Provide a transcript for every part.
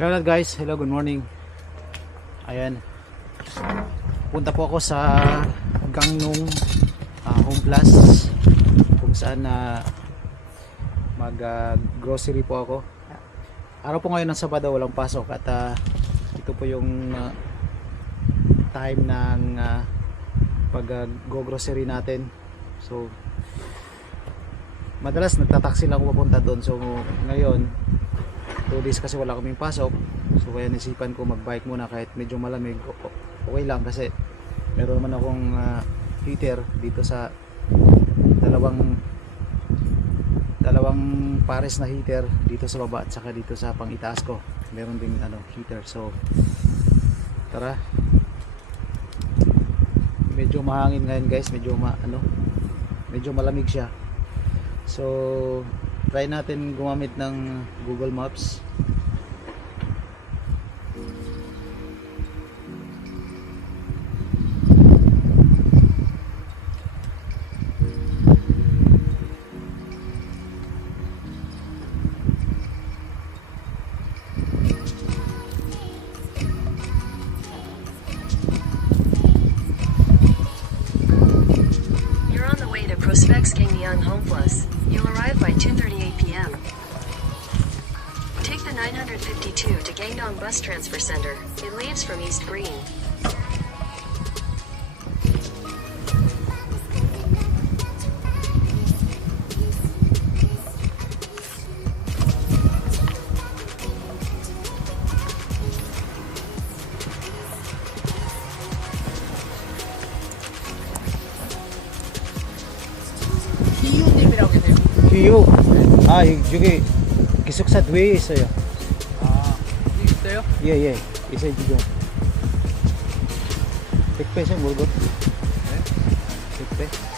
Shoutout guys, hello, good morning. Ayan, punta po ako sa Gangnong Home Plus, kung saan mag grocery po ako. Araw po ngayon ng Sabado, walang pasok at ito po yung time ng pag go grocery natin. So madalas nagtataksi lang ako papunta doon. So ngayon 2 days kasi wala kaming pasok, so kaya nisipan ko magbike muna kahit medyo malamig. Okay lang kasi meron naman akong heater dito sa dalawang pares na heater dito sa baba at saka dito sa pangitaas ko meron ding heater. So tara, medyo mahangin ngayon guys, medyo malamig siya. So try natin gumamit ng Google Maps. You're on the way to Prospects Gangnyeong Home Plus. You'll arrive by 2:38 p.m. Take the 952 to Gangdong Bus Transfer Center. It leaves from East Green. QU. 여기 기숙사 뒤에 있어요. 여기 있어요? 예. 있어요 지금. 100배씩 몰고. 네? 100배.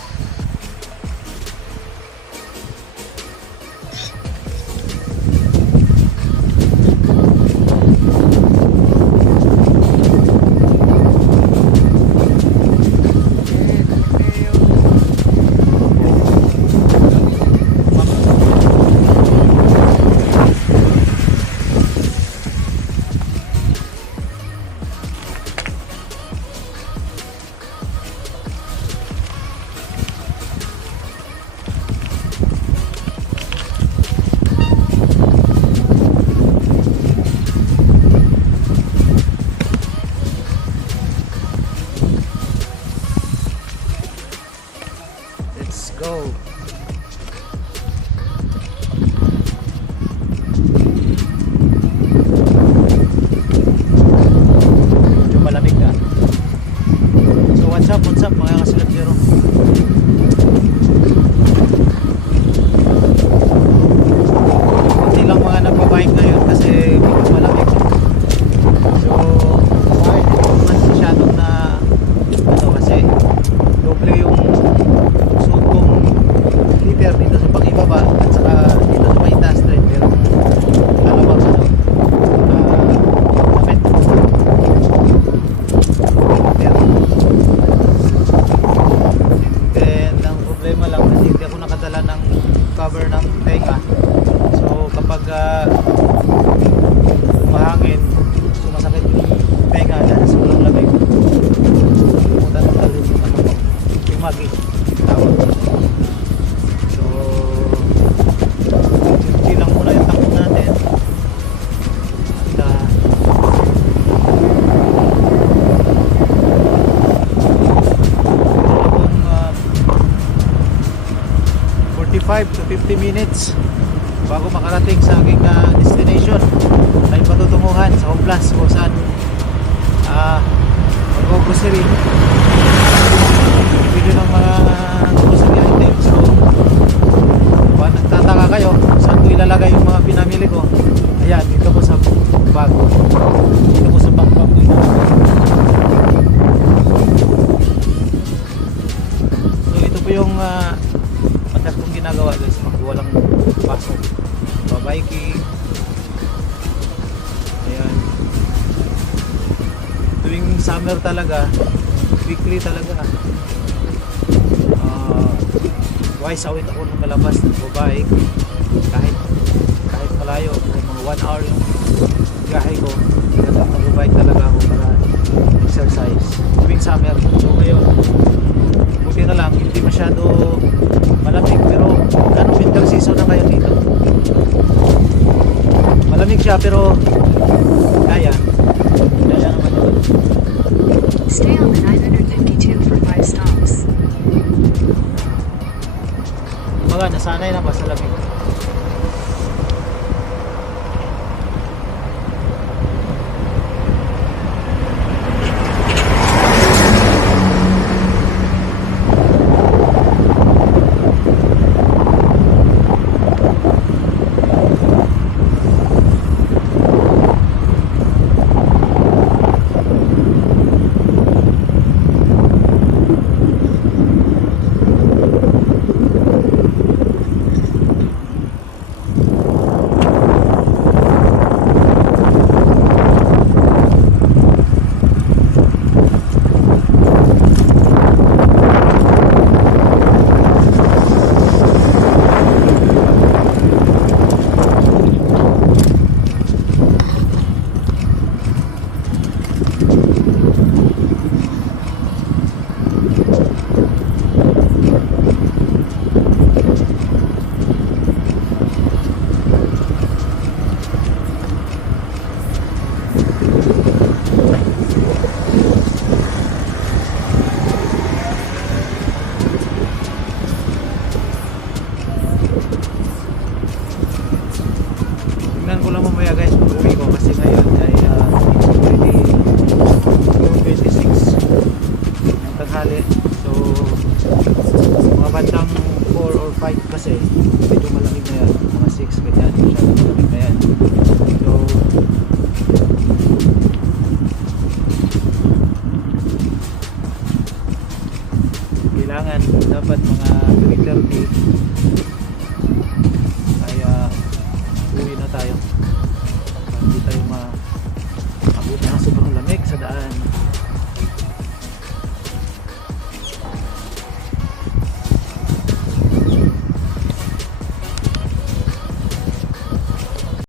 Let's go. Medyo malamig na. So what's up mga kasilabsero? Hindi lang mga nagbabayang ngayon kasi medyo malamig. So kahit hindi naman masyadong na kasi doble yung suot kong heater dito sa pang-ibaba at saka dito sa may taas rin, pero kalabang damit. And then ang problema lang kasi hindi ako nakadala ng cover ng tenga. So kapag mahangin, sumasakit yung tenga dahil sa sobrang lamig. Pumunta ng talin yung magi tawag. So hindi lang muna yung takbo natin at 45 to 50 minutes bago makarating sa aking destination na yung patutunguhan sa Home Plus kung saan mag-grocery bili ng mga grocery items. So kung nagtataka kayo saan ko ilalagay yung mga pinamili ko, ayan, dito ko sa bag, dito ko sa backpack ko ilalagay. So ito po yung madalas kong ginagawa guys pag walang pasok, babiking. Ayan, tuwing summer talaga, weekly talaga, twice a week ako lumalabas ng bike kahit malayo, mga 1 hour yung biyahe ko. Mag-bike talaga ako para exercise tuwing summer. So ngayon, buti na lang hindi masyado malamig, pero anong winter season na kayo dito? Malamig siya pero kaya naman yun. Stay on the 952 for 5 stops. Mga nasanay na ba sa lamig? Tingnan ko lang mamaya guys pag uwi ko, kasi ngayon ay already 26 ng tanghali. So mga bandang 4 or 5 kasi medyo malamig na yan, mga 6 ganyan, masyadong malamig na yan. So